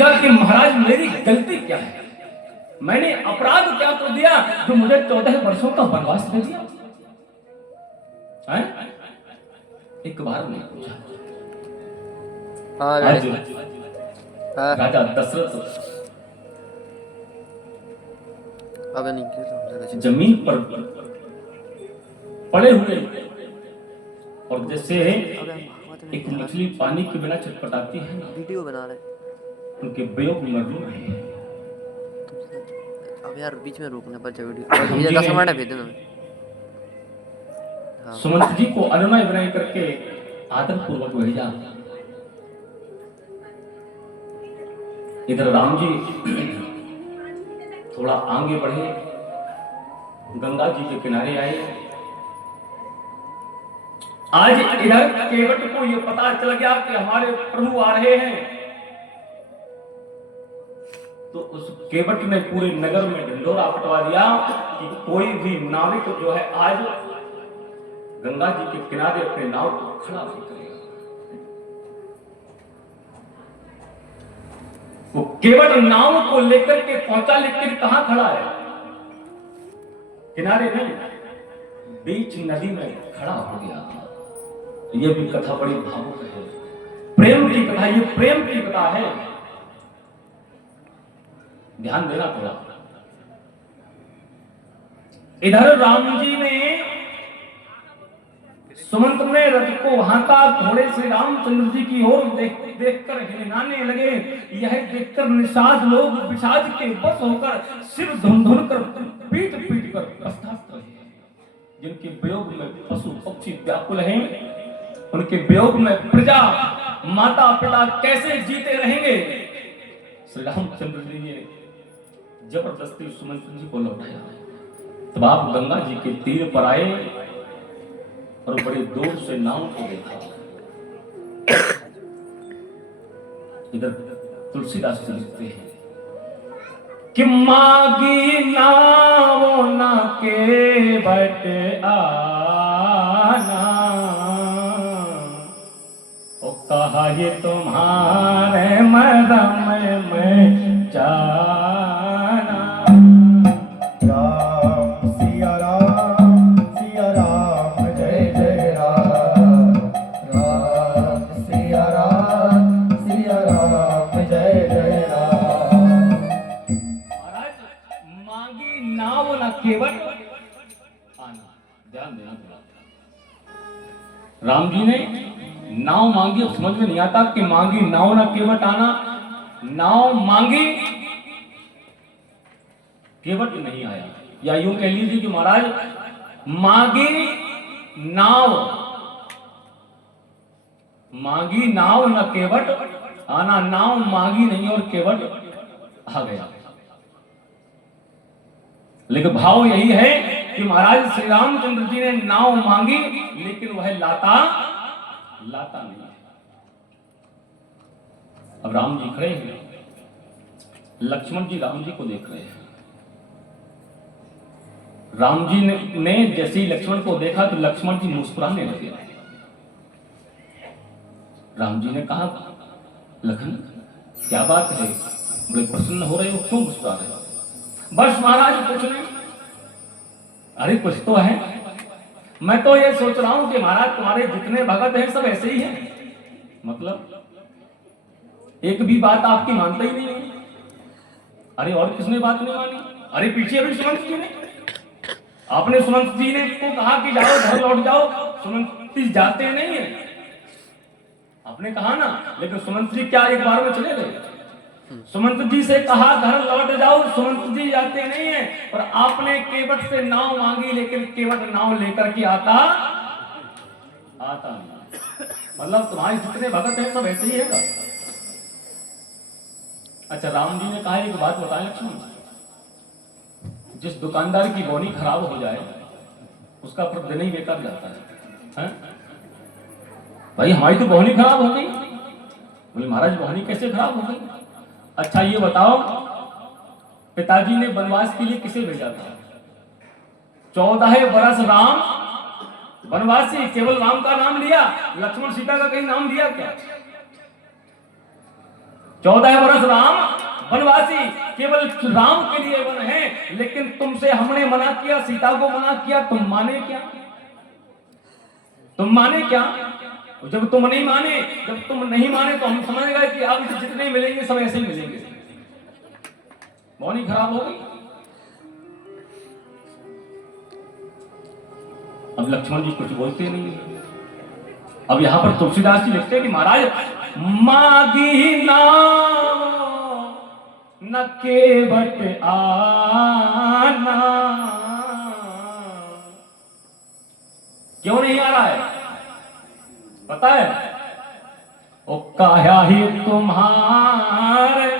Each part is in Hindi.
पूछेगा कि महाराज मेरी गलती क्या है, मैंने अपराध क्या कर दिया जो मुझे 14 वर्षों का वनवास दे दिया है? एक बार नहीं पूछा। आज राजा दशरथ जमीन पर पड़े हुए और जैसे एक मछली पानी के बिना छटपटाती है, वीडियो बना रहे उनके वियोग में रो रहे हैं। अब यार बीच में रोकने पर वीडियो ये 10 मिनट भेज देना। सुमंत जी को अनुनय विनय करके आदर पूर्वक भेजा। इधर राम जी थोड़ा आगे बढ़े, गंगा जी के किनारे आए। आज इधर केवट को यह पता चल गया कि हमारे प्रभु आ रहे हैं, तो उस केवट ने पूरे नगर में ढिंढोरा पटवा दिया कि कोई भी नाविक जो है आज गंगा जी के किनारे अपने नाव को खड़ा नहीं करेगा। वो केवट नाव को लेकर के पहुंचा, लेकिन कहां खड़ा है? किनारे नहीं, बीच नदी में खड़ा हो गया। यह भी कथा बड़ी भावुक है, प्रेम की कथा, ये प्रेम की कथा है, ध्यान देना थोड़ा। इधर राम जी ने सुमंत ने रथ को हाथा, घोड़े से रामचंद्र जी की ओर देखकर हिलाने लगे। यह देखकर निषाद लोग पिशाच के बस होकर सिर धुन कर पीट पीट कर प्रस्थापित रहे। जिनके वियोग में पशु पक्षी व्याकुल हैं, उनके वियोग में प्रजा माता पिता कैसे जीते रहेंगे? श्री रामचंद्र जी ने जबरदस्ती सुमंत जी को लौटाया। तब आप गंगा जी के तीर पर आए और बड़े दूर से नाव को देखा। इधर तुलसीदास जी लिखते हैं कि मागी नाव ना के बट आना, ओ कहा ये तुम्हारे मरम में जाना। राम सिया राम जय जय राम, राम सिया राम जय जय राम। महाराज मांगी नाव न केवट आना, ध्यान देना थोड़ा। राम जी ने नाव मांगी, अब समझ में नहीं आता कि मांगी नाव न केवट आना, नाव मांगी केवट नहीं आया। या यूं कह लीजिए कि महाराज मांगी नाव, मांगी नाव न केवट आना, नाव मांगी नहीं और केवट आ गया। लेकिन भाव यही है कि महाराज श्री रामचंद्र जी ने नाव मांगी, लेकिन वह लाता नहीं। अब राम जी खड़े हैं, लक्ष्मण जी राम जी को देख रहे हैं। राम जी ने जैसे ही लक्ष्मण को देखा तो लक्ष्मण जी मुस्कुराने लगे। राम जी ने कहा, लखन क्या बात है, बड़े प्रसन्न हो रहे हो, क्यों मुस्कुरा रहे हो? बस महाराज कुछ नहीं। अरे कुछ तो है, मैं तो ये सोच रहा हूं कि महाराज तुम्हारे जितने भगत हैं सब ऐसे ही हैं, मतलब एक भी बात आपकी मानता ही नहीं है। अरे और किसने बात नहीं मानी? अरे पीछे अभी सुमंत जी ने, आपने सुमंत जी ने को कहा कि जाओ घर लौट जाओ, सुमंत जी जाते नहीं है, आपने कहा ना, लेकिन सुमंत जी क्या एक बार में चले गए? सुमंत जी से कहा घर लौट जाओ, सुमंत जी जाते नहीं है। और आपने केवट से नाव मांगी, लेकिन केवट नाव लेकर के आता नहीं। मतलब तुम्हारे जितने भगत हैं सब ऐसे ही है का? अच्छा, राम जी ने कहा एक बात बताएं लक्ष्मण, जिस दुकानदार की बोनी खराब हो जाए उसका प्रतिदिन ही बेकार जाता है? भाई हमारी तो बोनी खराब हो गई। बोले महाराज बोनी कैसे खराब हो गई? अच्छा ये बताओ, पिताजी ने वनवास के लिए किसे भेजा था? 14 बरस राम वनवासी, केवल राम का नाम लिया, लक्ष्मण सीता का कहीं नाम दिया क्या? 14 वर्ष राम वनवासी, केवल राम के लिए वन है, लेकिन तुमसे हमने मना किया, सीता को मना किया, तुम माने क्या? तुम माने क्या? जब तुम नहीं माने, जब तुम नहीं माने तो हम समझ गए कि अब जितने मिलेंगे सब ऐसे ही मिलेंगे। मौनी खराब हो गई। अब लक्ष्मण जी कुछ बोलते नहीं। अब यहां पर तुलसीदास जी लिखते हैं कि महाराज मागी नाम न केवट आना, क्यों नहीं आ रहा है पता है? ओ काया ही तुम्हारे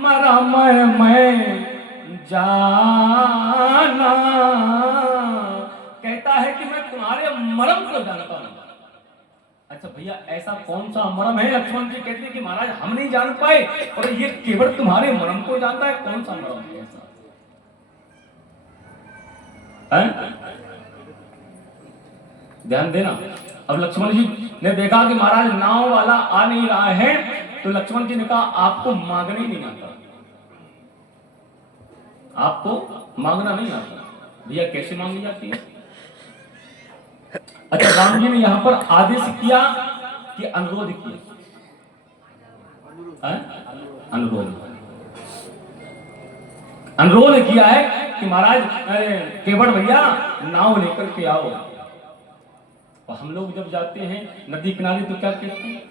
मरम मैं जाना, कहता है कि मैं तुम्हारे मरम को जानता हूं। अच्छा भैया, ऐसा कौन सा मरम है? लक्ष्मण जी कहते हैं कि महाराज हम नहीं जान पाए और ये केवल तुम्हारे मरम को जानता है। कौन सा मरम है ऐसा? ध्यान देना। अब लक्ष्मण जी ने देखा कि महाराज नाव वाला आ नहीं रहा है, तो लक्ष्मण जी ने कहा आपको मांगने ही नहीं आता, आपको मांगना नहीं आता। भैया कैसे मांगी जाती है? अच्छा, राम जी ने यहां पर आदेश किया कि अनुरोध किया? अनुरोध किया है कि महाराज केवट भैया नाव लेकर के आओ। और हम लोग जब जाते हैं नदी किनारे तो क्या कहते हैं?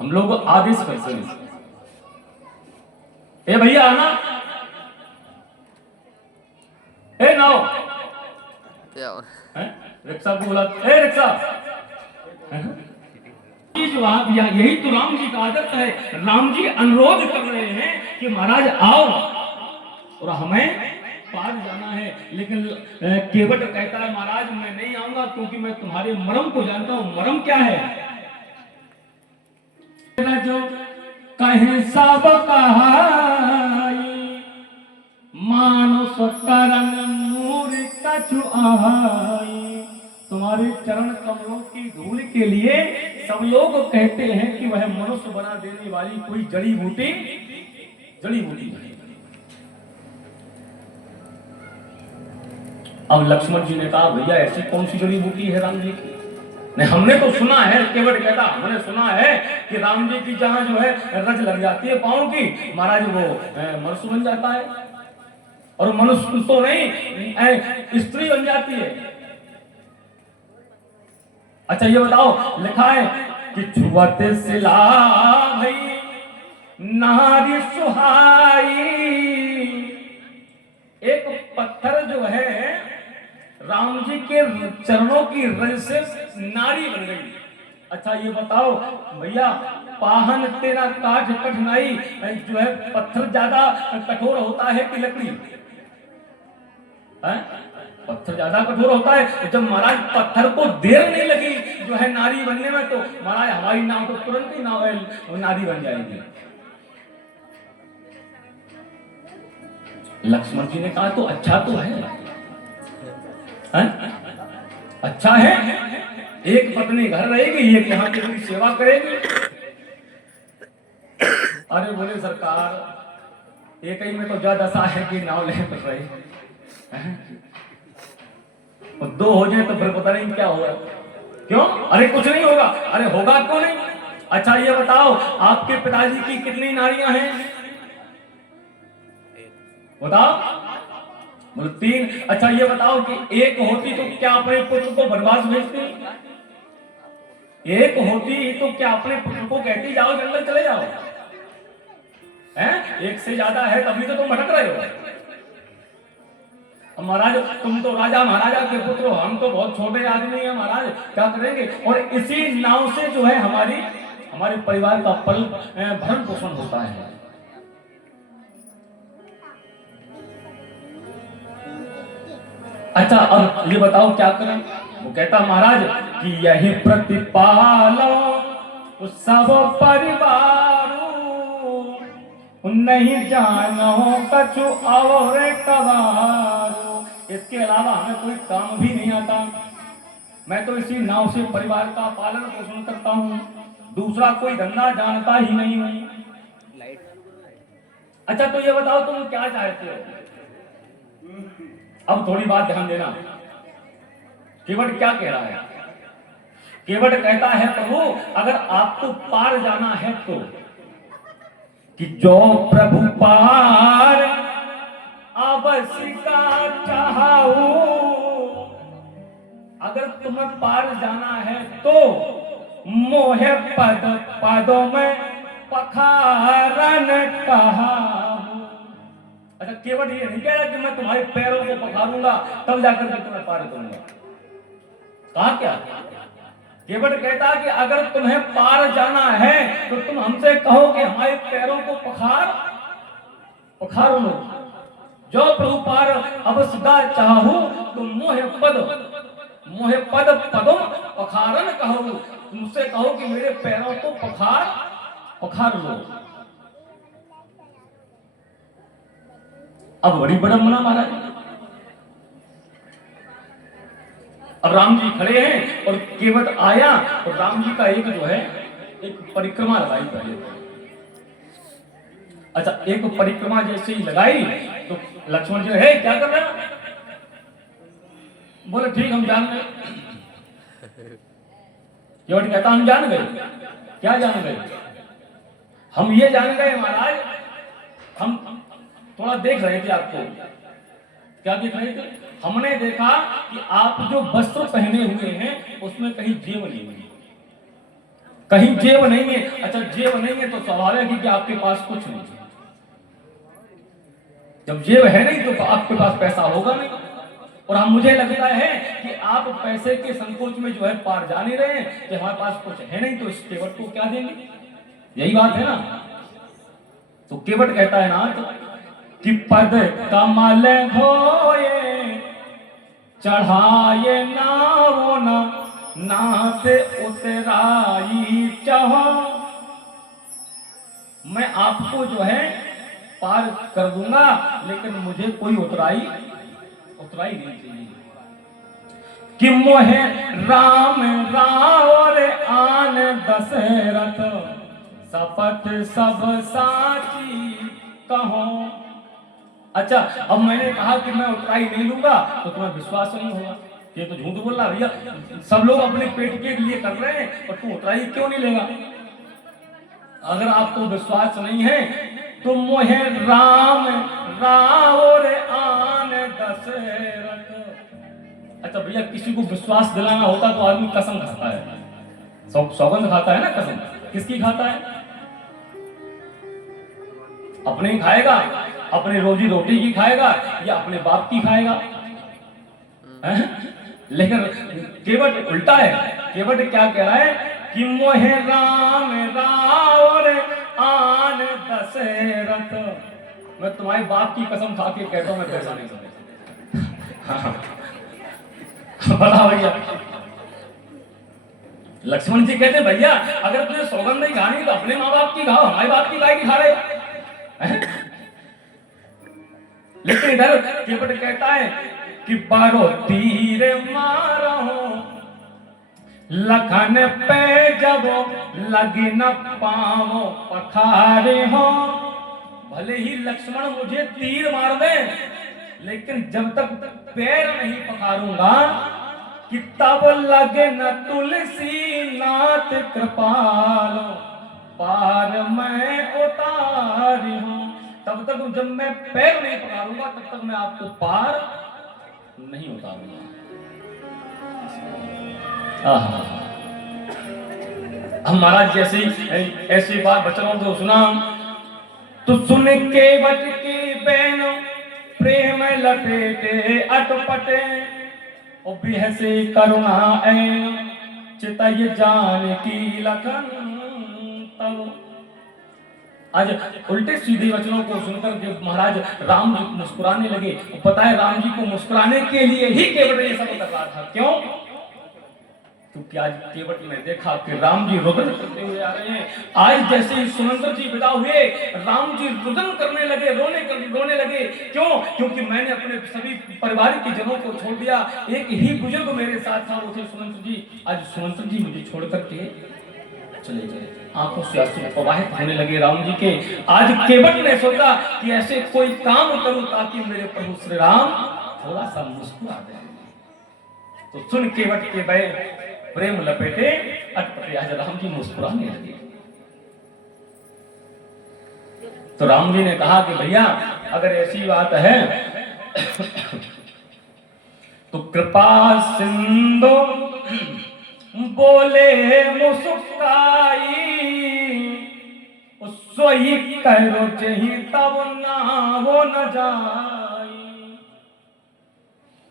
हम लोग आदेश करते हैं, ए भैया आना, ए नाव, रिक्शा को बुला, ए रिक्शा। यही तो राम जी का आदत है। राम जी अनुरोध कर रहे हैं कि महाराज आओ और हमें पार जाना है, लेकिन केवट कहता है महाराज मैं नहीं आऊंगा क्योंकि मैं तुम्हारे मरम को जानता हूं। मरम क्या है? जो कहीं सब कहाई मानुष करन मूर्ख कछु आहाई, तुम्हारे चरण कमलों की धूल के लिए सब लोग कहते हैं कि वह मनुष्य बना देने वाली कोई जड़ी बूटी है। अब लक्ष्मण जी ने कहा भैया ऐसी कौन सी जड़ी बूटी है राम जी की? नहीं, हमने तो सुना है, केवट कहता हमने सुना है कि राम जी की जहां जो है रज लग जाती है पांव की, महाराज वो मनुष्य बन जाता है। और मनुष्य तो नहीं, स्त्री बन जाती है। अच्छा ये बताओ, लिखा है कि छुअत सिला भई नारी सुहाई, एक पत्थर जो है राम जी के चरणों की रज से नारी बन गई। अच्छा ये बताओ भैया, पाहन तेरा काठ कठिनाई, जो है पत्थर ज्यादा कठोर होता है कि लकड़ी? पत्थर ज्यादा कठोर होता है। जब महाराज पत्थर को देर नहीं लगी जो है नारी बनने में, तो महाराज हमारी नाव तो तुरंत ही नारी बन जाएगी। लक्ष्मण जी ने कहा तो अच्छा तो है, अच्छा है, एक पत्नी घर रहेगी, एक यहाँ की सेवा करेगी। अरे बोले सरकार एक ही में तो ज्यादा सा है कि नाव ले पड़ रही, और दो हो जाए तो फिर पता नहीं क्या होगा। क्यों? अरे कुछ नहीं होगा। अरे होगा क्यों नहीं? अच्छा ये बताओ आपके पिताजी की कितनी नारियां हैं? बताओ। बोले 3। अच्छा ये बताओ कि एक होती तो क्या अपने पुत्र को वनवास भेजती? एक होती तो क्या अपने पुत्र को कहती जाओ जंगल चले जाओ? हैं? एक से ज्यादा है तभी तो तुम भटक रहे हो। महाराज तुम तो राजा महाराजा के पुत्र हो, हम तो बहुत छोटे आदमी हैं महाराज, क्या करेंगे? और इसी नाव से जो है हमारे परिवार का भरण पोषण होता है। अच्छा अब ये बताओ क्या करें? वो कहता महाराज कि यही प्रतिपालो सब परिवार, नहीं जानो कछु और कवारो, इसके अलावा हमें कोई काम भी नहीं आता। मैं तो इसी नाव से परिवार का पालन पोषण करता हूँ। दूसरा कोई धंधा जानता ही नहीं हूं। अच्छा तो ये बताओ तुम क्या चाहते हो? अब थोड़ी बात ध्यान देना। केवट क्या कह रहा है? केवट कहता है प्रभु अगर आपको पार जाना है तो, कि जो प्रभु पार अवश्य का चाहूं, अगर तुम्हें पार जाना है तो मोहे पद पदों में पखारन कहा। अच्छा केवट ये नहीं कह रहा कि मैं तुम्हारे पैरों को पखारूंगा तब जाकर के तुम्हें पार करूंगा। कहा क्या? केवट कहता कि अगर तुम्हें पार जाना है तो तुम हमसे कहो कि हमारे पैरों को पखार लो। जो प्रभु पार अब सदा चाहूं तो मोहे पद पदों पखारन कहो, तुमसे कहो कि मेरे पैरों को पखार लो। अब बड़ी विडंबना महाराज। अब राम जी खड़े हैं और केवट आया और राम जी का एक जो है एक परिक्रमा लगाई पहले। अच्छा एक परिक्रमा जैसे ही लगाई तो लक्ष्मण जी है क्या कर रहे हैं? बोले ठीक हम जान गए। केवट कहता हम जान गए। क्या जान गए? हम ये जान गए महाराज, हम थोड़ा देख रहे थे आपको। क्या देख रहे थे? हमने देखा कि आप जो वस्त्र पहने हुए हैं उसमें कहीं जेब नहीं है, कहीं जेब नहीं है। अच्छा जेब नहीं है तो स्वाभाविक है कि आपके पास कुछ नहीं है। जब जेब है नहीं तो आपके पास पैसा होगा नहीं। और हम मुझे लगता है कि आप पैसे के संकोच में जो है पार जा नहीं रहे हैं कि हमारे पास कुछ है नहीं तो इस केवट को क्या देंगे। यही बात है ना। तो केवट कहता है ना कि पद कमल होए चढ़ाए नावो ना नाथ उतराई चाहो। मैं आपको जो है पार कर दूंगा लेकिन मुझे कोई उतराई नहीं चाहिए। कि मोहे राम और आन दशरथ शपथ सब साची कहो। अच्छा अब मैंने कहा कि मैं उतराई नहीं लूंगा तो तुम्हें विश्वास नहीं होगा। ये तो झूठ बोल रहा भैया, सब लोग अपने पेट के लिए कर रहे हैं और तू उतराई क्यों नहीं लेगा? अगर आपको विश्वास नहीं है तो मोहे राम और आन दशरथ। अच्छा भैया किसी को विश्वास दिलाना होता तो आदमी कसम खाता है, सौगंध खाता है ना। कसम किसकी खाता है? अपने ही खाएगा, अपने रोजी रोटी की खाएगा या अपने बाप की खाएगा। लेकिन केवट उल्टा है। केवट क्या कह रहा है कि मोहे राम और आन दशरथ। मैं तुम्हारे बाप की कसम खा के कहता हूं मैं पैसा नहीं समझता। बता भैया। लक्ष्मण जी कहते भैया अगर तुझे सौगंध नहीं खानी तो अपने माँ बाप की खाओ, हमारे बाप की गाय की खा रहे हो। लेकिन इधर केवट कहता है कि बारो तीर मारो लखन पे जब लगी न पाओ पखारे हो। भले ही लक्ष्मण मुझे तीर मार दे लेकिन जब तक पैर नहीं पखारूंगा कि तब लगे न तुलसी नाथ कृपाल पार मैं उतारी हूं। तब तक जब मैं पैर नहीं पखारूंगा तब तक मैं आपको पार नहीं उतारूंगा। हम महाराज जैसे ऐसी बात बच्चों को सुना तो सुन के बच की बहन प्रेम लपेटे अटपटे और बेहसे करुणा ऐन चितय जान की लखन तब। आज उल्टे सीधे वचनों को सुनकर जब महाराज राम जी मुस्कुराने लगे, पता है राम जी को मुस्कुराने के लिए ही केवट ये सब कर रहा था। क्यों? क्योंकि आज केवट ने देखा कि राम जी रुदन करते हुए आ रहे हैं। आज जैसे ही सुनंदर जी विदा हुए राम जी रुदन करने लगे, रोने लगे। क्यों? क्योंकि मैंने अपने सभी परिवार के जनों को छोड़ दिया, एक ही बुजुर्ग मेरे साथ था वो थे सुनंदर जी। आज सुनंदर जी मुझे छोड़ करके चले गए। आंखों से आंसू प्रवाहित होने लगे राम जी के। आज केवट ने सोचा कि ऐसे कोई काम करूं ताकि मेरे प्रभु श्री राम थोड़ा सा मुस्कुरा दे। तो सुन केवट के भय प्रेम लपेटे अटपटे आज राम जी मुस्कुराने लगे। तो राम जी ने कहा कि भैया अगर ऐसी बात है तो कृपा सिंधु बोले मुस्काई सोई करो जही तब ना हो न जाई।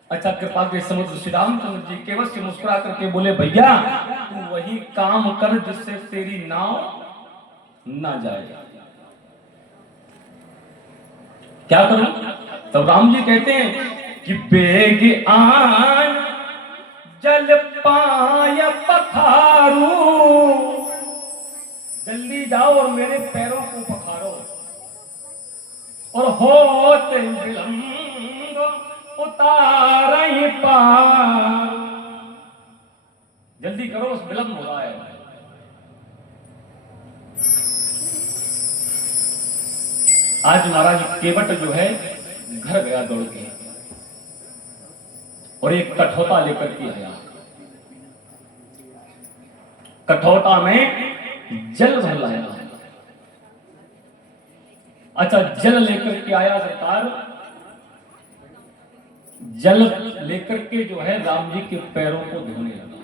अच्छा कृपा के समुद्र श्री रामचंद्र जी केवल से मुस्कुरा करके बोले भैया तू वही काम कर जिससे तेरी नाव ना जाए। क्या करूं? तब राम जी कहते हैं कि बेग आन जल पाय पखारू, जल्दी जाओ और मेरे पैरों को पखारो, और होते विलंब उतार ही पार। जल्दी करो उस विलंब हो रहा है। आज महाराज केवट जो है घर गया दौड़ के और एक कठौता लेकर के आया। कठौता में जल भर लाया। अच्छा जल लेकर के आया सरकार। जल लेकर के जो है राम जी के पैरों को धोने लगा।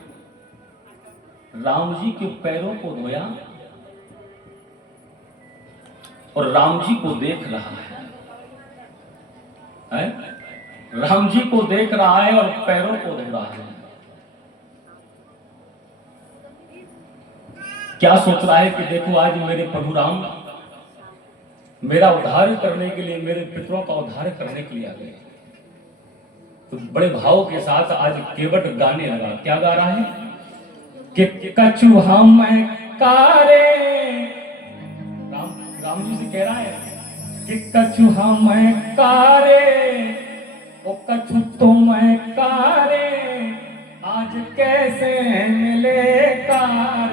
राम जी के पैरों को धोया और राम जी को देख रहा है? राम जी को देख रहा है और पैरों को धो रहा है। क्या सोच रहा है कि देखो आज मेरे प्रभु राम मेरा उद्धार करने के लिए, मेरे पितरों का उद्धार करने के लिए आ गए। तो बड़े भाव के साथ आज केवट गाने लगा। क्या गा रहा है? कि कछु हम कारे, राम जी से कह रहा है कि कछु हम कारे ओ कछु तुम कारे, आज कैसे मिले कार